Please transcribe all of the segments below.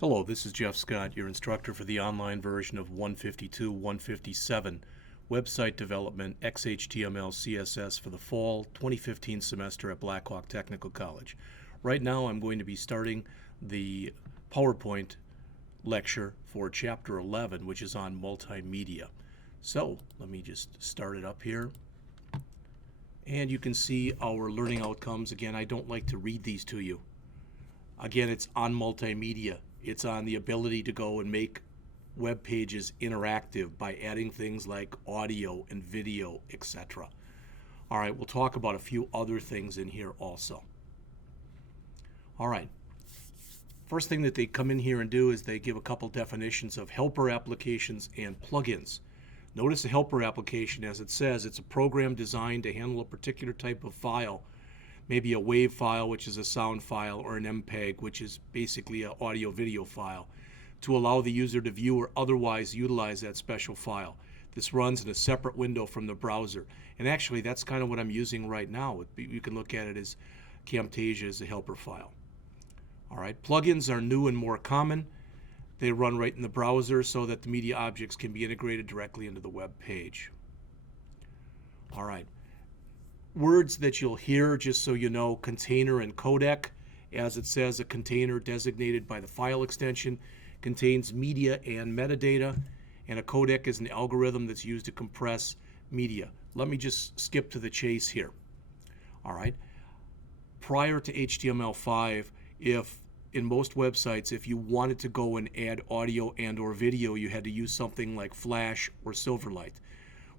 Hello, this is Jeff Scott, your instructor for the online version of 152-157, Website Development XHTML CSS for the fall 2015 semester at Blackhawk Technical College. Right now I'm going to be starting the PowerPoint lecture for Chapter 11, which is on multimedia. So let me just start it up here. And you can see our learning outcomes. Again, I don't like to read these to you. Again, it's on multimedia. It's on the ability to go and make web pages interactive by adding things like audio and video, etc. All right, we'll talk about a few other things in here also. All right, first thing that they come in here and do is they give a couple definitions of helper applications and plugins. Notice a helper application, as it says, it's a program designed to handle a particular type of file, maybe a WAV file, which is a sound file, or an MPEG, which is basically an audio-video file, to allow the user to view or otherwise utilize that special file. This runs in a separate window from the browser. And actually, that's kind of what I'm using right now. You can look at it as Camtasia as a helper file. All right, plugins are new and more common. They run right in the browser so that the media objects can be integrated directly into the web page. All right. Words that you'll hear, just so you know: container and codec. As it says, a container designated by the file extension contains media and metadata, and a codec is an algorithm that's used to compress media. Let me just skip to the chase here. All right. Prior to HTML5, in most websites, if you wanted to go and add audio and or video, you had to use something like Flash or Silverlight.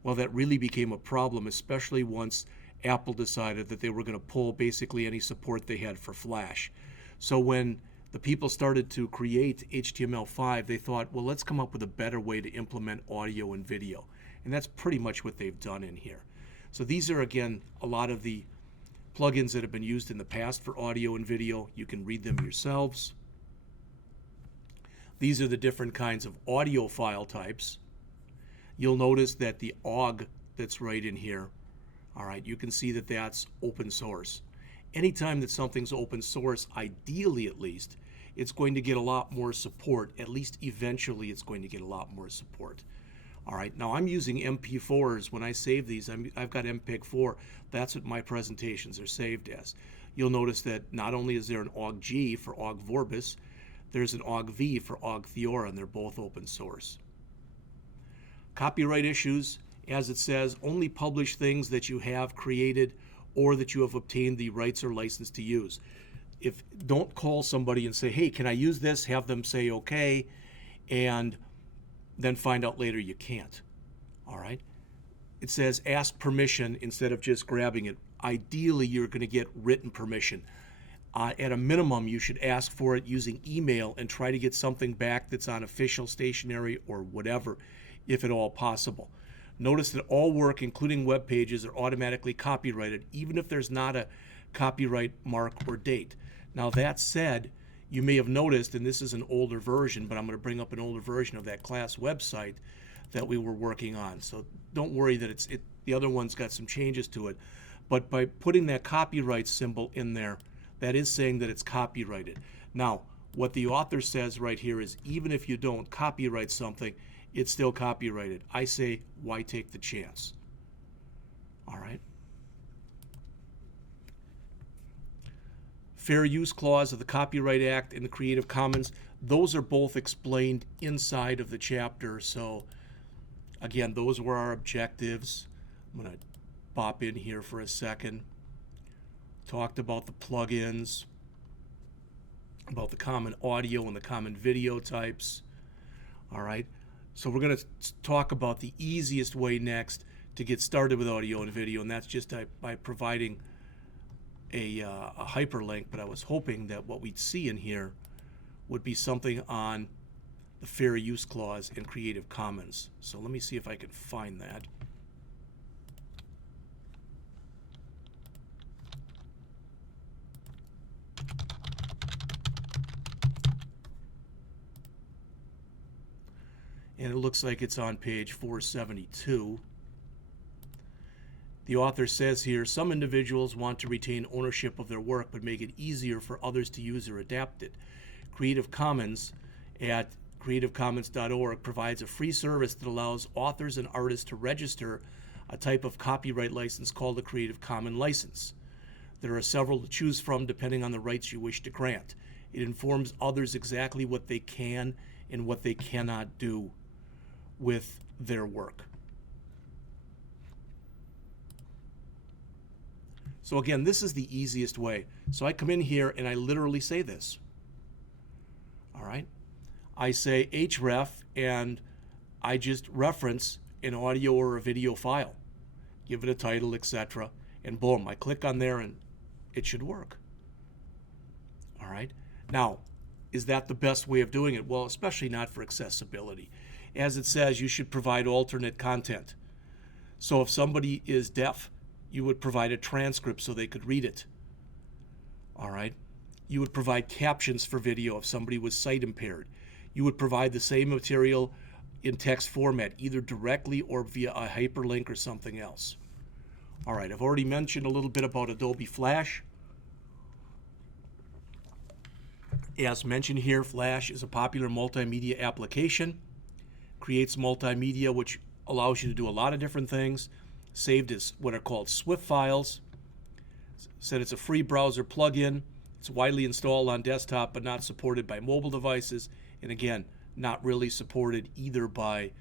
Well, that really became a problem, especially once Apple decided that they were going to pull basically any support they had for Flash. So when the people started to create HTML5, they thought, well, let's come up with a better way to implement audio and video. And that's pretty much what they've done in here. So these are, again, a lot of the plugins that have been used in the past for audio and video. You can read them yourselves. These are the different kinds of audio file types. You'll notice that the OGG that's right in here, all right, you can see that that's open source. Anytime that something's open source, ideally at least, it's going to get a lot more support. At least eventually it's going to get a lot more support. All right, now I'm using MP4s. When I save these, I've got MPEG-4. That's what my presentations are saved as. You'll notice that not only is there an OGG for OGG Vorbis, there's an OGG-V for OGG Theora, and they're both open source. Copyright issues. As it says, only publish things that you have created or that you have obtained the rights or license to use. Don't call somebody and say, hey, can I use this? Have them say okay, and then find out later you can't. All right? It says ask permission instead of just grabbing it. Ideally, you're going to get written permission. At a minimum, you should ask for it using email and try to get something back that's on official stationery or whatever, if at all possible. Notice that all work, including web pages, are automatically copyrighted, even if there's not a copyright mark or date. Now, that said, you may have noticed, and this is an older version, but I'm going to bring up an older version of that class website that we were working on. So don't worry that the other one's got some changes to it. But by putting that copyright symbol in there, that is saying that it's copyrighted. Now, what the author says right here is, even if you don't copyright something, it's still copyrighted. I say, why take the chance? All right. Fair use clause of the Copyright Act and the Creative Commons, those are both explained inside of the chapter. So again, those were our objectives. I'm going to pop in here for a second. Talked about the plugins, about the common audio and the common video types. All right. So we're going to talk about the easiest way next to get started with audio and video, and that's just by providing a hyperlink. But I was hoping that what we'd see in here would be something on the Fair Use Clause and Creative Commons. So let me see if I can find that. And it looks like it's on page 472. The author says here, some individuals want to retain ownership of their work but make it easier for others to use or adapt it. Creative Commons at creativecommons.org provides a free service that allows authors and artists to register a type of copyright license called a Creative Commons license. There are several to choose from depending on the rights you wish to grant. It informs others exactly what they can and what they cannot do with their work. So again, this is the easiest way. So I come in here and I literally say this. All right? I say href and I just reference an audio or a video file, give it a title, etc. And boom, I click on there and it should work. All right? Now, is that the best way of doing it? Well, especially not for accessibility. As it says, you should provide alternate content. So if somebody is deaf, you would provide a transcript so they could read it. All right? You would provide captions for video if somebody was sight impaired. You would provide the same material in text format, either directly or via a hyperlink or something else. All right, I've already mentioned a little bit about Adobe Flash. As mentioned here, Flash is a popular multimedia application. Creates multimedia, which allows you to do a lot of different things. Saved as what are called SWF files. Said it's a free browser plugin. It's widely installed on desktop, but not supported by mobile devices. And again, not really supported either by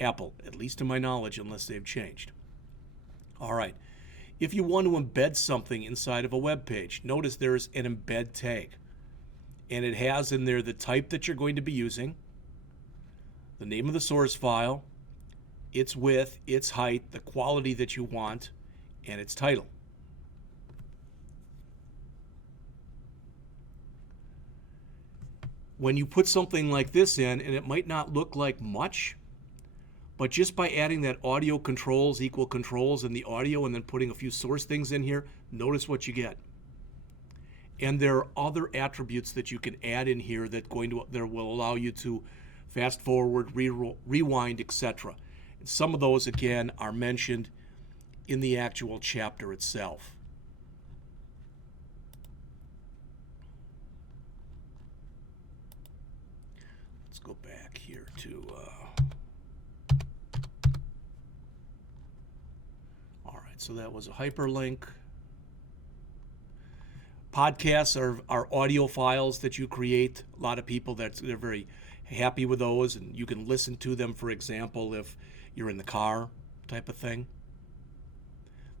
Apple, at least to my knowledge, unless they've changed. All right. If you want to embed something inside of a web page, notice there's an embed tag. And it has in there the type that you're going to be using, the name of the source file, its width, its height, the quality that you want, and its title. When you put something like this in, and it might not look like much, but just by adding that audio controls equal controls in the audio and then putting a few source things in here, notice what you get. And there are other attributes that you can add in here that will allow you to fast forward, rewind, etc. And some of those, again, are mentioned in the actual chapter itself. Let's go back here to... All right, so that was a hyperlink. Podcasts are audio files that you create. A lot of people, they're very happy with those, and you can listen to them, for example, if you're in the car type of thing.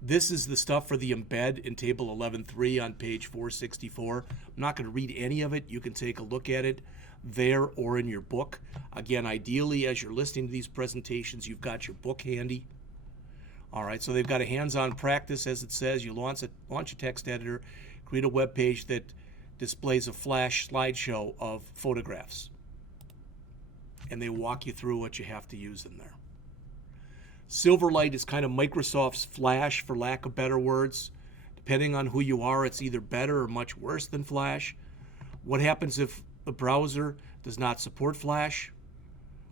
This is the stuff for the embed in Table 11.3 on page 464. I'm not going to read any of it. You can take a look at it there or in your book. Again, ideally, as you're listening to these presentations, you've got your book handy. All right, so they've got a hands-on practice, as it says. You launch a text editor, create a web page that displays a flash slideshow of photographs. And they walk you through what you have to use in there. Silverlight is kind of Microsoft's Flash, for lack of better words. Depending on who you are, it's either better or much worse than Flash. What happens if the browser does not support Flash?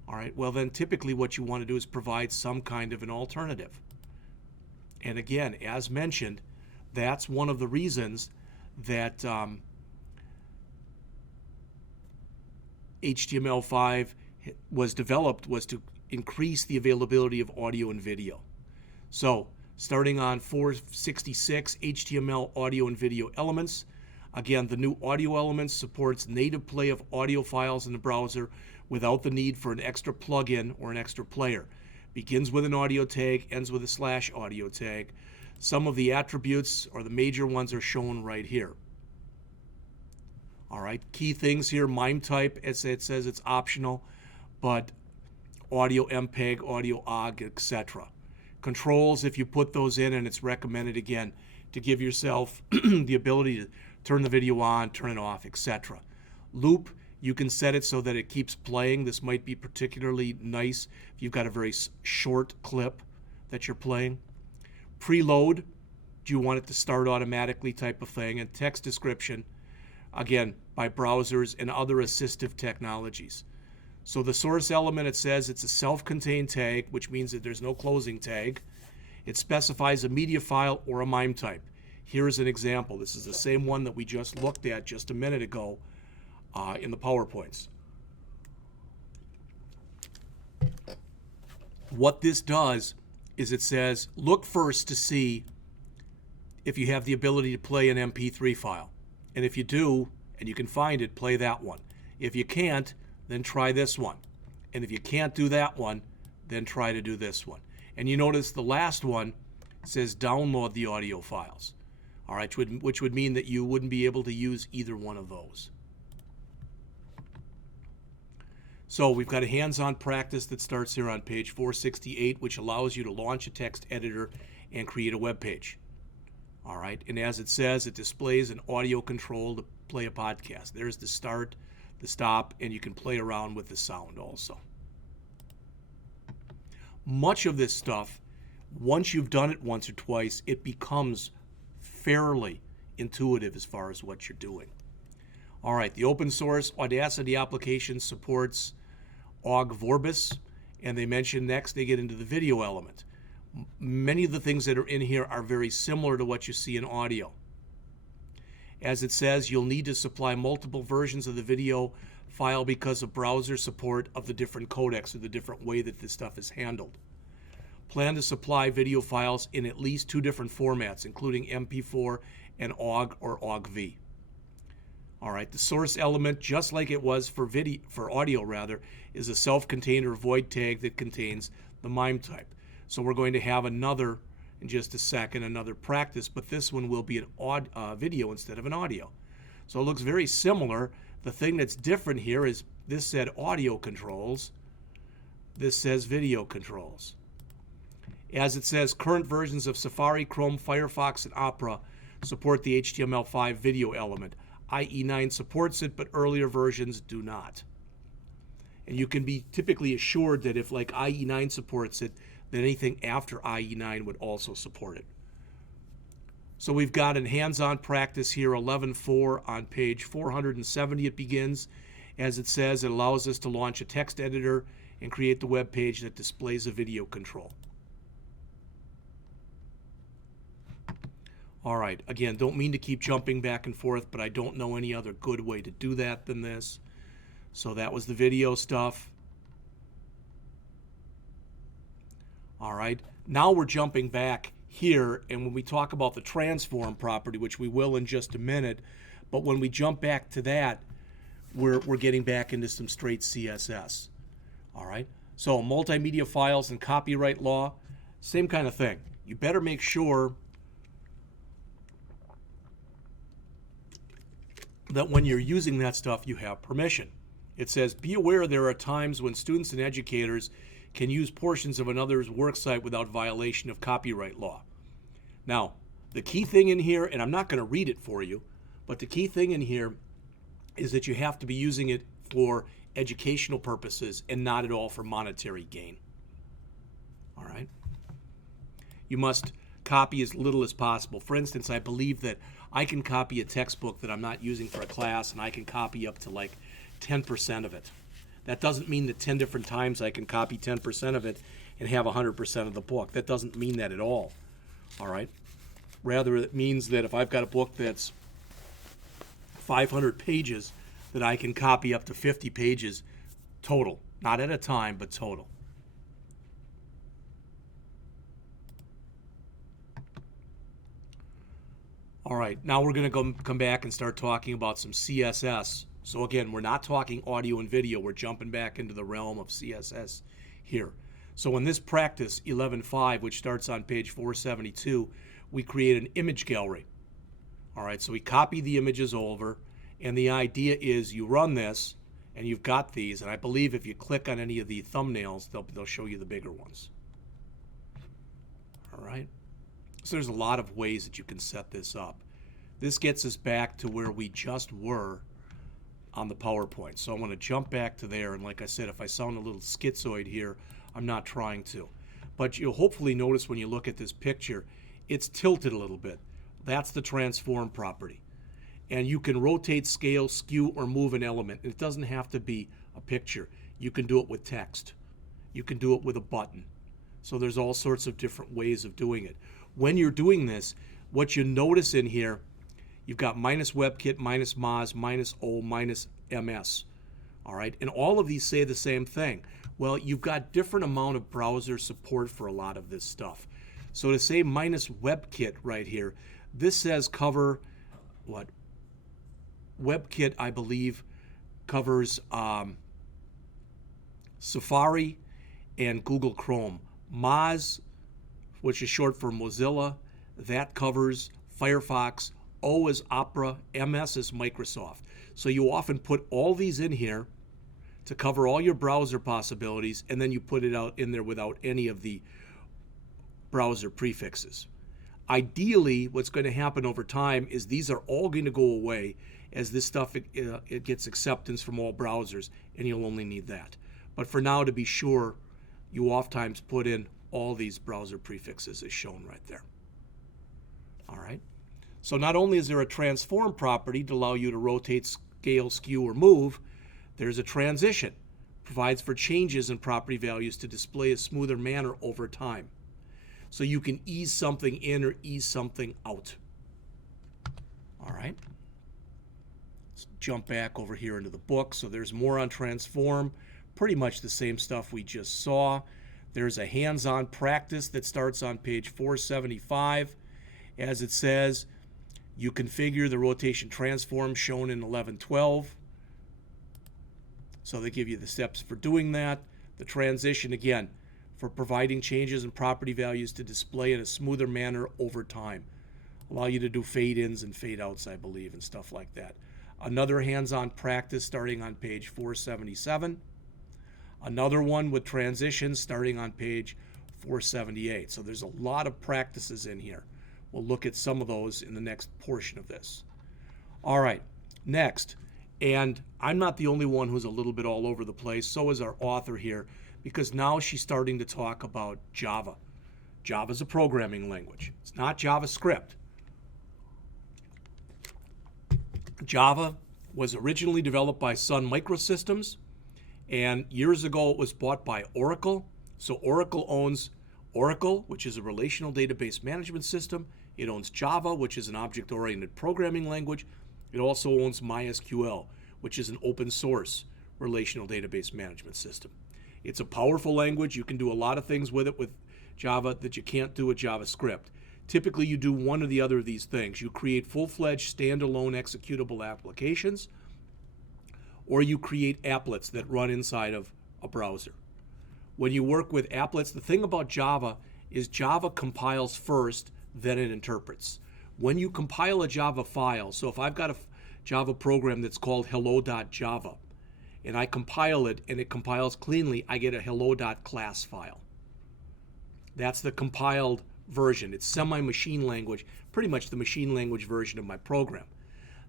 All right, well then typically what you want to do is provide some kind of an alternative. And again, as mentioned, that's one of the reasons that HTML5 was developed, was to increase the availability of audio and video. So starting on 466 HTML audio and video elements, again, the new audio elements supports native play of audio files in the browser without the need for an extra plugin or an extra player. Begins with an audio tag, ends with a /audio tag. Some of the attributes, or the major ones, are shown right here. All right, key things here: MIME type, as it says, it's optional, but audio MPEG, audio OGG, etc. Controls, if you put those in, and it's recommended, again, to give yourself the ability to turn the video on, turn it off, etc. Loop, you can set it so that it keeps playing. This might be particularly nice if you've got a very short clip that you're playing. Preload, do you want it to start automatically type of thing. And text description, again, by browsers and other assistive technologies. So the source element, it says it's a self-contained tag, which means that there's no closing tag. It specifies a media file or a MIME type. Here's an example. This is the same one that we just looked at just a minute ago in the PowerPoints. What this does is it says, look first to see if you have the ability to play an MP3 file. And if you do, and you can find it, play that one. If you can't, then try this one. And if you can't do that one, then try to do this one. And you notice the last one says download the audio files. All right, which would mean that you wouldn't be able to use either one of those. So we've got a hands-on practice that starts here on page 468, which allows you to launch a text editor and create a web page. All right, and as it says, it displays an audio control to play a podcast. There's the start, the stop, and you can play around with the sound also. Much of this stuff, once you've done it once or twice, it becomes fairly intuitive as far as what you're doing. All right, the open source Audacity application supports Ogg Vorbis, and they mention next they get into the video element. Many of the things that are in here are very similar to what you see in audio. As it says, you'll need to supply multiple versions of the video file because of browser support of the different codecs or the different way that this stuff is handled. Plan to supply video files in at least 2 different formats, including MP4 and OGG or OGG-V. All right, the source element, just like it was for audio, is a self-contained or void tag that contains the MIME type. So we're going to have another, in just a second, another practice, but this one will be an video instead of an audio. So it looks very similar. The thing that's different here is this said audio controls, this says video controls. As it says, current versions of Safari, Chrome, Firefox, and Opera support the HTML5 video element. IE9 supports it, but earlier versions do not. And you can be typically assured that if like IE9 supports it, then anything after IE9 would also support it. So we've got a hands-on practice here, 11.4 on page 470 it begins. As it says, it allows us to launch a text editor and create the web page that displays a video control. All right, again, don't mean to keep jumping back and forth, but I don't know any other good way to do that than this. So that was the video stuff. All right, now we're jumping back here, and when we talk about the transform property, which we will in just a minute, but when we jump back to that, we're getting back into some straight CSS. All right, so multimedia files and copyright law, same kind of thing. You better make sure that when you're using that stuff, you have permission. It says, be aware there are times when students and educators can use portions of another's worksite without violation of copyright law. Now, the key thing in here, and I'm not going to read it for you, but the key thing in here is that you have to be using it for educational purposes and not at all for monetary gain. All right? You must copy as little as possible. For instance, I believe that I can copy a textbook that I'm not using for a class, and I can copy up to like 10% of it. That doesn't mean that 10 different times I can copy 10% of it and have 100% of the book. That doesn't mean that at all. All right? Rather, it means that if I've got a book that's 500 pages, that I can copy up to 50 pages total. Not at a time, but total. All right, now we're going to come back and start talking about some CSS. So again, we're not talking audio and video. We're jumping back into the realm of CSS here. So in this practice, 11.5, which starts on page 472, we create an image gallery. All right, so we copy the images over, and the idea is you run this, and you've got these, and I believe if you click on any of the thumbnails, they'll show you the bigger ones. All right. So there's a lot of ways that you can set this up. This gets us back to where we just were on the PowerPoint. So I'm going to jump back to there, and like I said, if I sound a little schizoid here, I'm not trying to. But you'll hopefully notice when you look at this picture, it's tilted a little bit. That's the transform property. And you can rotate, scale, skew, or move an element. It doesn't have to be a picture. You can do it with text. You can do it with a button. So there's all sorts of different ways of doing it. When you're doing this, what you notice in here, you've got minus WebKit, minus Moz, minus O, minus MS. All right, and all of these say the same thing. Well, you've got different amount of browser support for a lot of this stuff. So to say minus WebKit right here, this says cover what? WebKit, I believe, covers Safari and Google Chrome. Moz, which is short for Mozilla, that covers Firefox. O is Opera, MS is Microsoft. So you often put all these in here to cover all your browser possibilities, and then you put it out in there without any of the browser prefixes. Ideally, what's going to happen over time is these are all going to go away as this stuff it gets acceptance from all browsers, and you'll only need that. But for now, to be sure, you oftentimes put in all these browser prefixes as shown right there. All right. So not only is there a transform property to allow you to rotate, scale, skew, or move, there's a transition. Provides for changes in property values to display a smoother manner over time. So you can ease something in or ease something out. All right. Let's jump back over here into the book. So there's more on transform. Pretty much the same stuff we just saw. There's a hands-on practice that starts on page 475. As it says, you configure the rotation transform shown in 11.12. So they give you the steps for doing that. The transition, again, for providing changes in property values to display in a smoother manner over time. Allow you to do fade-ins and fade-outs, I believe, and stuff like that. Another hands-on practice starting on page 477. Another one with transitions starting on page 478. So there's a lot of practices in here. We'll look at some of those in the next portion of this. All right, next. And I'm not the only one who's a little bit all over the place. So is our author here, because now she's starting to talk about Java. Java's a programming language. It's not JavaScript. Java was originally developed by Sun Microsystems, and years ago it was bought by Oracle. So Oracle owns Oracle, which is a relational database management system. It owns Java, which is an object-oriented programming language. It also owns MySQL, which is an open source relational database management system. It's a powerful language. You can do a lot of things with it with Java that you can't do with JavaScript. Typically, you do one or the other of these things. You create full-fledged standalone executable applications, or you create applets that run inside of a browser. When you work with applets, the thing about Java is Java compiles first, then it interprets. When you compile a Java file, so if I've got a Java program that's called hello.java, and I compile it and it compiles cleanly, I get a hello.class file. That's the compiled version. It's semi-machine language, pretty much the machine language version of my program.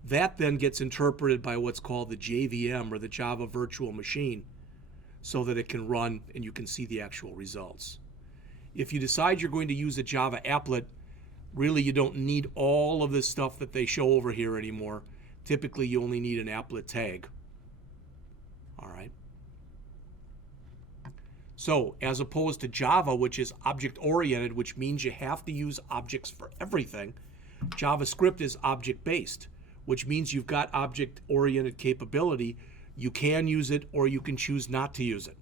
That then gets interpreted by what's called the JVM, or the Java Virtual Machine, so that it can run and you can see the actual results. If you decide you're going to use a Java applet, really you don't need all of this stuff that they show over here anymore. Typically you only need an applet tag. All right. So as opposed to Java, which is object-oriented, which means you have to use objects for everything, JavaScript is object-based, which means you've got object-oriented capability. You can use it or you can choose not to use it.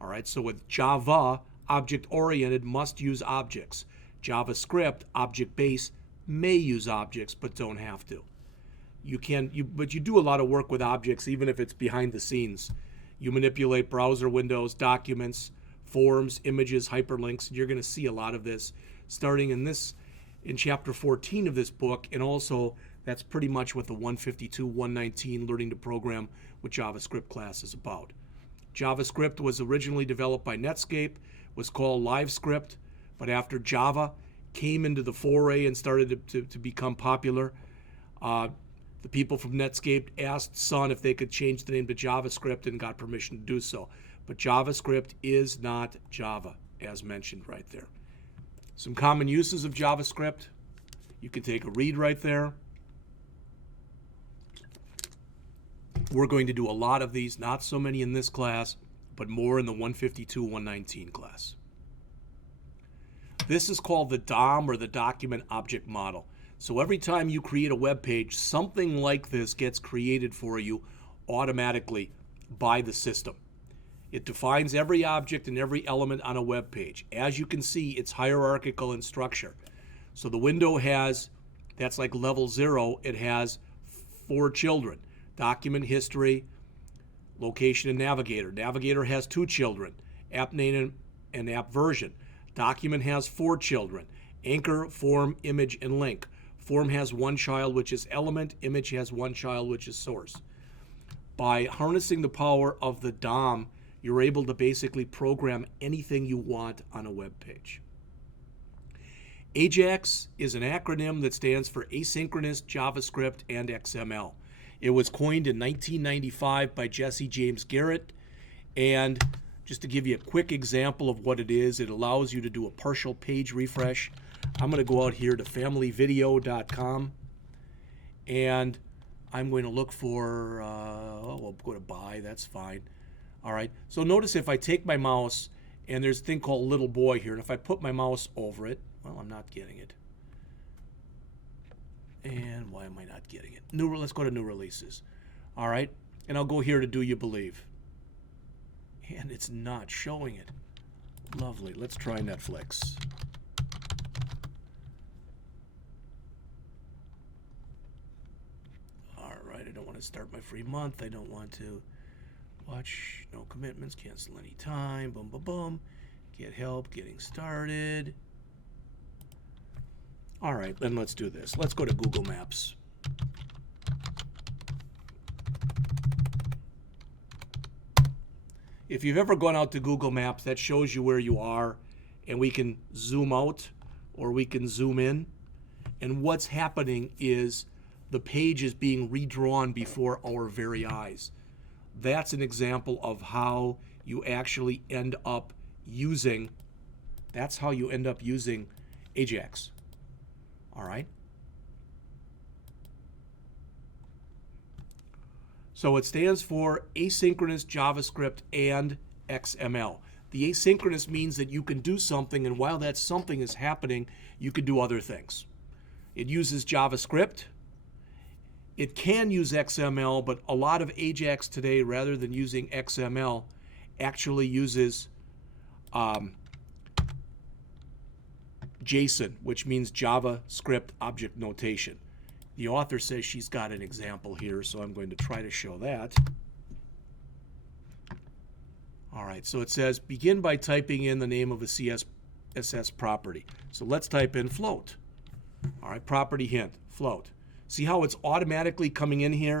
All right, so with Java, object-oriented must use objects. JavaScript, object-based, may use objects but don't have to. But you do a lot of work with objects, even if it's behind the scenes. You manipulate browser windows, documents, forms, images, hyperlinks. You're going to see a lot of this starting in chapter 14 of this book, and also that's pretty much what the 152-119 Learning to Program with JavaScript class is about. JavaScript was originally developed by Netscape, was called LiveScript, but after Java came into the foray and started to become popular, the people from Netscape asked Sun if they could change the name to JavaScript and got permission to do so. But JavaScript is not Java, as mentioned right there. Some common uses of JavaScript. You can take a read right there. We're going to do a lot of these, not so many in this class, but more in the 152-119 class. This is called the DOM, or the Document Object Model. So every time you create a web page, something like this gets created for you automatically by the system. It defines every object and every element on a web page. As you can see, it's hierarchical in structure. So the window has, that's like level 0, it has 4 children: document, history, location, and navigator. Navigator has 2 children: app name and app version. Document has 4 children: anchor, form, image, and link. Form has 1 child, which is element. Image has 1 child, which is source. By harnessing the power of the DOM, you're able to basically program anything you want on a web page. AJAX is an acronym that stands for Asynchronous JavaScript and XML. It was coined in 1995 by Jesse James Garrett, and just to give you a quick example of what it is, it allows you to do a partial page refresh. I'm going to go out here to familyvideo.com, and I'm going to look for, we'll go to buy, that's fine. All right, so notice if I take my mouse, and there's a thing called little boy here, and if I put my mouse over it, well, I'm not getting it. And why am I not getting it? Let's go to new releases. All right, and I'll go here to Do You Believe? And it's not showing it. Lovely, let's try Netflix. All right, I don't want to start my free month. I don't want to watch, no commitments, cancel any time, boom, boom, boom. Get help, getting started. All right, then let's do this. Let's go to Google Maps. If you've ever gone out to Google Maps, that shows you where you are, and we can zoom out or we can zoom in. And what's happening is the page is being redrawn before our very eyes. That's an example of how you actually end up using, that's how you end up using AJAX. All right. So it stands for Asynchronous JavaScript and XML. The asynchronous means that you can do something, and while that something is happening, you can do other things. It uses JavaScript. It can use XML, but a lot of AJAX today, rather than using XML, actually uses JSON, which means JavaScript Object Notation. The author says she's got an example here, so I'm going to try to show that. All right, so it says, begin by typing in the name of a CSS property. So let's type in float. All right, property hint, float. See how it's automatically coming in here,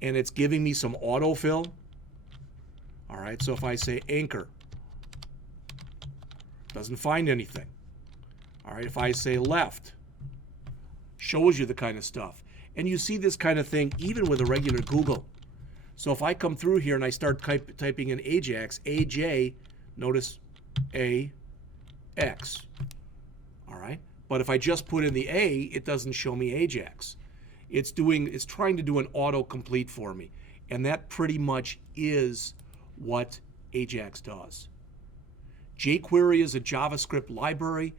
and it's giving me some autofill? All right, so if I say anchor, doesn't find anything. All right, if I say left, shows you the kind of stuff. And you see this kind of thing even with a regular Google. So if I come through here and I start typing in AJAX, AJ, notice AX. All right, but if I just put in the A, it doesn't show me AJAX. It's trying to do an autocomplete for me. And that pretty much is what AJAX does. jQuery is a JavaScript library.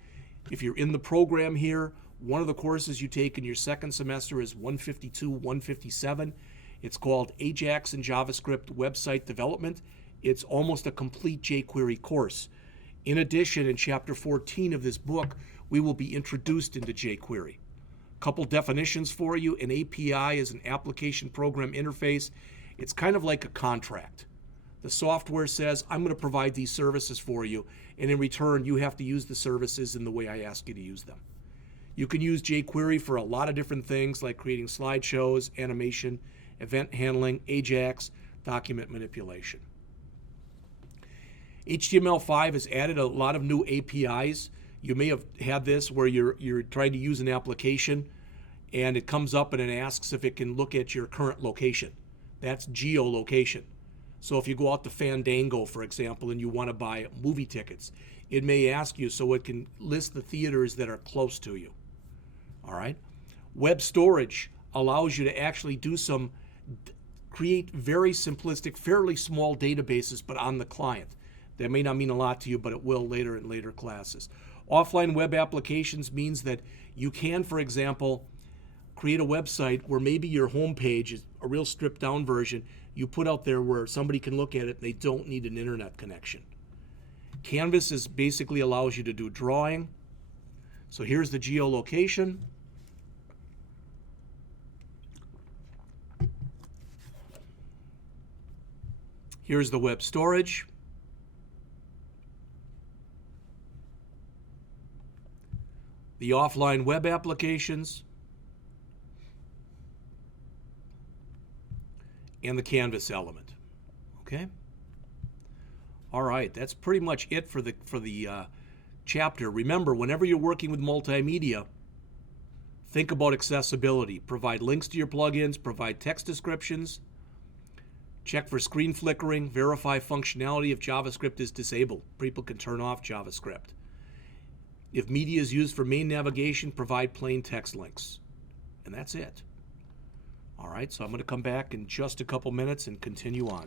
If you're in the program here, one of the courses you take in your second semester is 152, 157. It's called AJAX and JavaScript Website Development. It's almost a complete jQuery course. In addition, in Chapter 14 of this book, we will be introduced into jQuery. A couple definitions for you. An API is an application program interface. It's kind of like a contract. The software says, I'm going to provide these services for you, and in return, you have to use the services in the way I ask you to use them. You can use jQuery for a lot of different things, like creating slideshows, animation, event handling, AJAX, document manipulation. HTML5 has added a lot of new APIs. You may have had this where you're trying to use an application, and it comes up and it asks if it can look at your current location. That's geolocation. So if you go out to Fandango, for example, and you want to buy movie tickets, it may ask you so it can list the theaters that are close to you. All right. Web storage allows you to actually create very simplistic, fairly small databases, but on the client. That may not mean a lot to you, but it will later in later classes. Offline web applications means that you can, for example, create a website where maybe your home page is a real stripped down version. you put out there where somebody can look at it and they don't need an internet connection. Canvas is basically allows you to do drawing. So here's the geolocation. Here's the web storage. The offline web applications. And the Canvas element. Okay? All right, that's pretty much it for the chapter. Remember, whenever you're working with multimedia, think about accessibility. Provide links to your plugins, provide text descriptions, check for screen flickering, verify functionality if JavaScript is disabled. People can turn off JavaScript. If media is used for main navigation, provide plain text links. And that's it. All right, so I'm going to come back in just a couple minutes and continue on.